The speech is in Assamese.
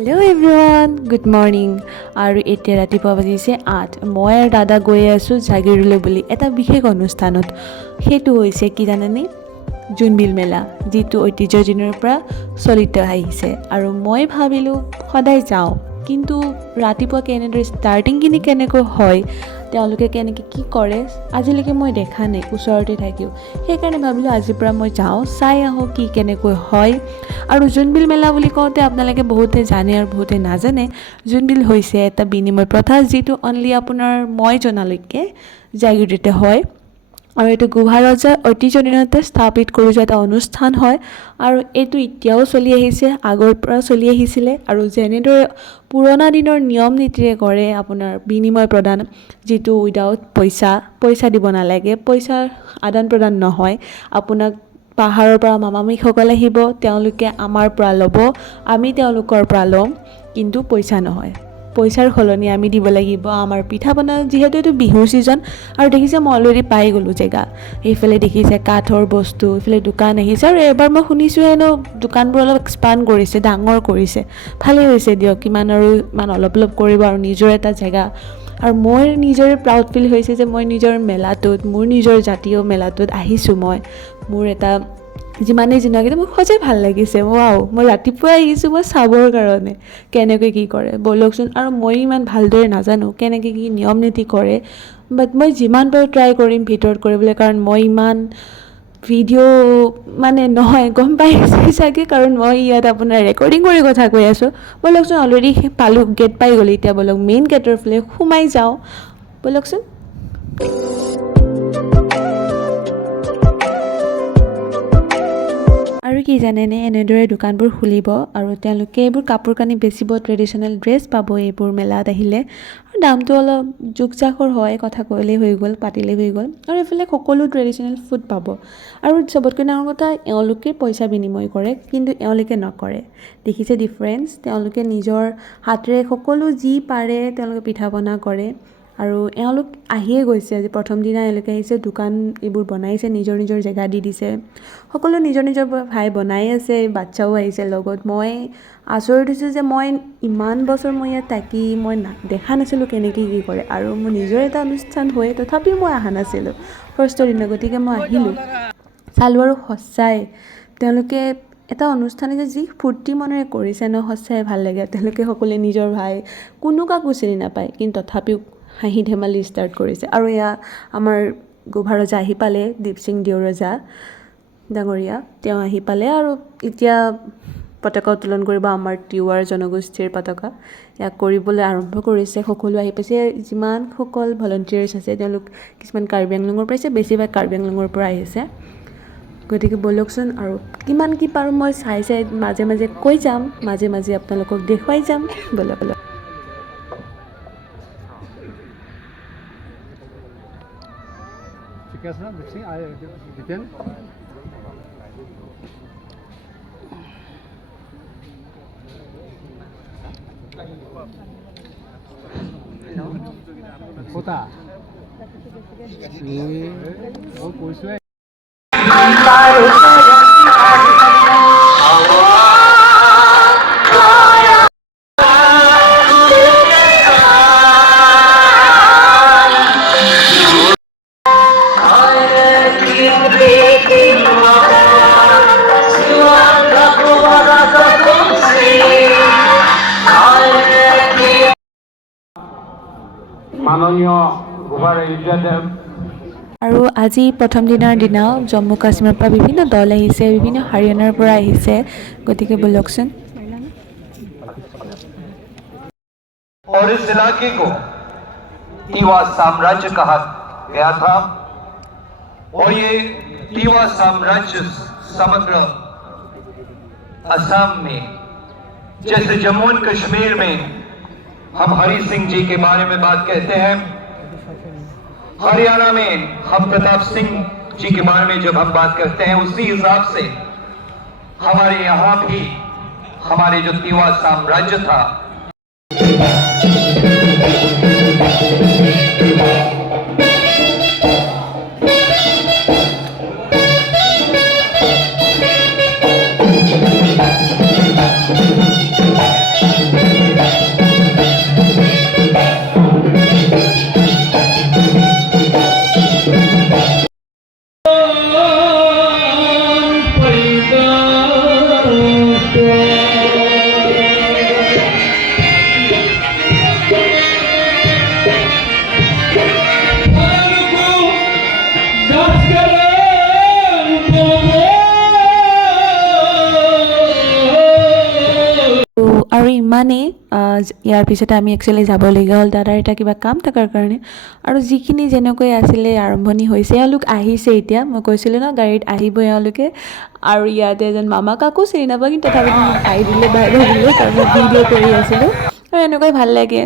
Hello' everyone, good morning. আৰু এতিয়া ৰাতিপুৱা বাজিছে 8। মই আৰু দাদা গৈ আছোঁ জাগিৰোডলৈ বুলি এটা বিশেষ অনুষ্ঠানত। সেইটো হৈছে কি জানেনে? জোনবিল মেলা, যিটো ঐতিহ্যৰ দিনৰ পৰা চলিত আহিছে। আৰু মই ভাবিলোঁ সদায় যাওঁ, কিন্তু ৰাতিপুৱা কেনেদৰে ষ্টাৰ্টিংখিনি কেনেকৈ হয়, তেওঁলোকে কেনেকৈ কি কৰে আজিলৈকে মই দেখা নাই ওচৰতে থাকিও। সেইকাৰণে ভাবিলোঁ আজিৰ পৰা মই যাওঁ, চাই আহোঁ কি কেনেকৈ হয়। আৰু জোনবিল মেলা বুলি কওঁতে আপোনালোকে বহুতে জানে আৰু বহুতে নাজানে। জোনবিল হৈছে এটা বিনিময় প্ৰথা, যিটো অনলি আপোনাৰ মই জনালৈকে জাগিৰোডতে হয়। আৰু এইটো গোভা ৰজাৰ ঐতিহ্যৰ দিনতে স্থাপিত কৰি যোৱা এটা অনুষ্ঠান হয়। আৰু এইটো এতিয়াও চলি আহিছে, আগৰ পৰা চলি আহিছিলে। আৰু যেনেদৰে পুৰণা দিনৰ নিয়ম নীতিৰে কৰে আপোনাৰ বিনিময় প্ৰদান, যিটো উইদাউট পইচা দিব নালাগে, পইচাৰ আদান প্ৰদান নহয়। আপোনাক পাহাৰৰ পৰা মামামীসকল আহিব, তেওঁলোকে আমাৰ পৰা ল'ব, আমি তেওঁলোকৰ পৰা ল'ম, কিন্তু পইচা নহয়। পইচাৰ সলনি আমি দিব লাগিব আমাৰ পিঠা পনা, যিহেতু এইটো বিহুৰ ছিজন। আৰু দেখিছে মই অলৰেডি পাই গ'লোঁ জেগা। এইফালে দেখিছে কাঠৰ বস্তু, এইফালে দোকান আহিছে। আৰু এবাৰ মই শুনিছোঁ হেনো দোকানবোৰ অলপ এক্সপাণ্ড কৰিছে, ডাঙৰ কৰিছে। ভালেই হৈছে দিয়ক, ইমান অলপ কৰিব আৰু নিজৰ এটা জেগা। আৰু মোৰ নিজৰে প্ৰাউড ফিল হৈছে যে মই নিজৰ মেলাটোত, মোৰ নিজৰ জাতীয় মেলাটোত আহিছোঁ। মোৰ এটা যিমানেই যি নহওক, মোক সঁচাই ভাল লাগিছে। মই ৰাতিপুৱাই আহিছোঁ মই চাবৰ কাৰণে কেনেকৈ কি কৰে ব'লকচোন। আৰু মই ইমান ভালদৰে নাজানো কেনেকৈ কি নিয়ম নীতি কৰে, বাট মই যিমান পাৰোঁ ট্ৰাই কৰিম ভিতৰত কৰিবলৈ, কাৰণ মই ইমান ভিডিঅ' নহয়, গম পাইছে চাগে, কাৰণ মই ইয়াত আপোনাৰ ৰেকৰ্ডিং কৰি কথা কৈ আছোঁ। ব'লকচোন, অলৰেডি পালোঁ, গেট পাই গ'লোঁ। এতিয়া ব'লক মেইন গেটৰ ফালে সোমাই যাওঁ, ব'লকচোন। আৰু কি জানেনে, এনেদৰে দোকানবোৰ খুলিব আৰু তেওঁলোকে এইবোৰ কাপোৰ কানি বেচিব, ট্ৰেডিশ্যনেল ড্ৰেছ পাব এইবোৰ মেলাত আহিলে। আৰু দামটো অলপ জোখ জাখৰ হয়, কথা ক'লেই হৈ গ'ল, পাতিলেই হৈ গ'ল। আৰু এইফালে সকলো ট্ৰেডিশ্যনেল ফুড পাব। আৰু চবতকৈ ডাঙৰ কথা, এওঁলোকে পইচা বিনিময় কৰে, কিন্তু এওঁলোকে নকৰে। দেখিছে ডিফাৰেঞ্চ? তেওঁলোকে নিজৰ হাতেৰে সকলো যি পাৰে তেওঁলোকে পিঠা পনা কৰে। আৰু এওঁলোক আহিয়ে গৈছে, আজি প্ৰথম দিনা এওঁলোকে আহিছে, দোকান এইবোৰ বনাইছে, নিজৰ নিজৰ জেগা দি দিছে। সকলো নিজৰ নিজৰ ভাই বনাই আছে, বাচ্ছাও আহিছে লগত। মই আচৰিত হৈছোঁ যে মই ইমান বছৰ মই ইয়াত থাকি মই দেখা নাছিলোঁ কেনেকৈ কি কৰে। আৰু মোৰ নিজৰ এটা অনুষ্ঠান হৈ তথাপিও মই অহা নাছিলোঁ ফাৰ্ষ্টৰ দিনা, গতিকে মই আহিলোঁ, চালোঁ। আৰু সঁচাই তেওঁলোকে এটা অনুষ্ঠানে যে যি ফূৰ্তি মনেৰে কৰিছে ন, সঁচাই ভাল লাগে। তেওঁলোকে সকলোৱে নিজৰ ভাই, কোনো কাকো চিনি নাপায়, কিন্তু তথাপিও হাঁহি ধেমালি ষ্টাৰ্ট কৰিছে। আৰু এয়া আমাৰ গোভা ৰজা আহি পালে, দীপসিং দেওৰজা ডাঙৰীয়া, তেওঁ আহি পালে। আৰু এতিয়া পতাকা উত্তোলন কৰিব, আমাৰ তিৱাৰ জনগোষ্ঠীৰ পতাকা ইয়াক কৰিবলৈ আৰম্ভ কৰিছে। সকলো আহি পাইছে, যিমানসকল ভলণ্টিয়াৰ্ছ আছে তেওঁলোক কিছুমান কাৰ্বি আংলঙৰ পৰা আহিছে, বেছিভাগ কাৰ্বি আংলঙৰ পৰা আহিছে। গতিকে ব'লকচোন, আৰু কিমান কি পাৰোঁ মই চাই মাজে মাজে কৈ যাম, মাজে মাজে আপোনালোকক দেখুৱাই যাম। ব'লক। ঠিকে আছে না, দেখছি দিতেন। কোথা কৈছোঁ মাননীয় গোভা ৰাজ্যদেৱ। আৰু আজি প্ৰথম দিনাৰ দিনাও জম্মু কাশ্মীৰৰ পৰা বিভিন্ন দল আহিছে, বিভিন্ন হাৰিয়ানাৰ পৰা আহিছে। গতিকে ব'লকচোন। और इस इलाके को तीवा साम्राज्य कहा गया था। और ये तीवा साम्राज्य समग्र असम में, जैसे जम्मू एंड कश्मीर में हम हरि सिंह जी के बारे में बात कहते हैं, हरियाणा में हम प्रताप सिंह जी के बारे में जब हम बात करते हैं, उसी हिसाब से हमारे यहाँ भी हमारे जो तीवा साम्राज्य था, ইমানেই ইয়াৰ পিছতে আমি একচুৱেলি যাবলগীয়া হ'ল দাদাৰ এটা কিবা কাম থকাৰ কাৰণে আৰু যিখিনি যেনেকৈ আছিলে আৰম্ভণি হৈছে এওঁলোক আহিছে এতিয়া মই কৈছিলোঁ ন গাড়ীত আহিব এওঁলোকে আৰু ইয়াতে এজন মামা কাকো চিনি নাপাওঁ কিন্তু তথাপিতো মোক ভাই দিলে তাৰপিছত ভিডিঅ' কৰি আছিলোঁ আৰু এনেকৈ ভাল লাগে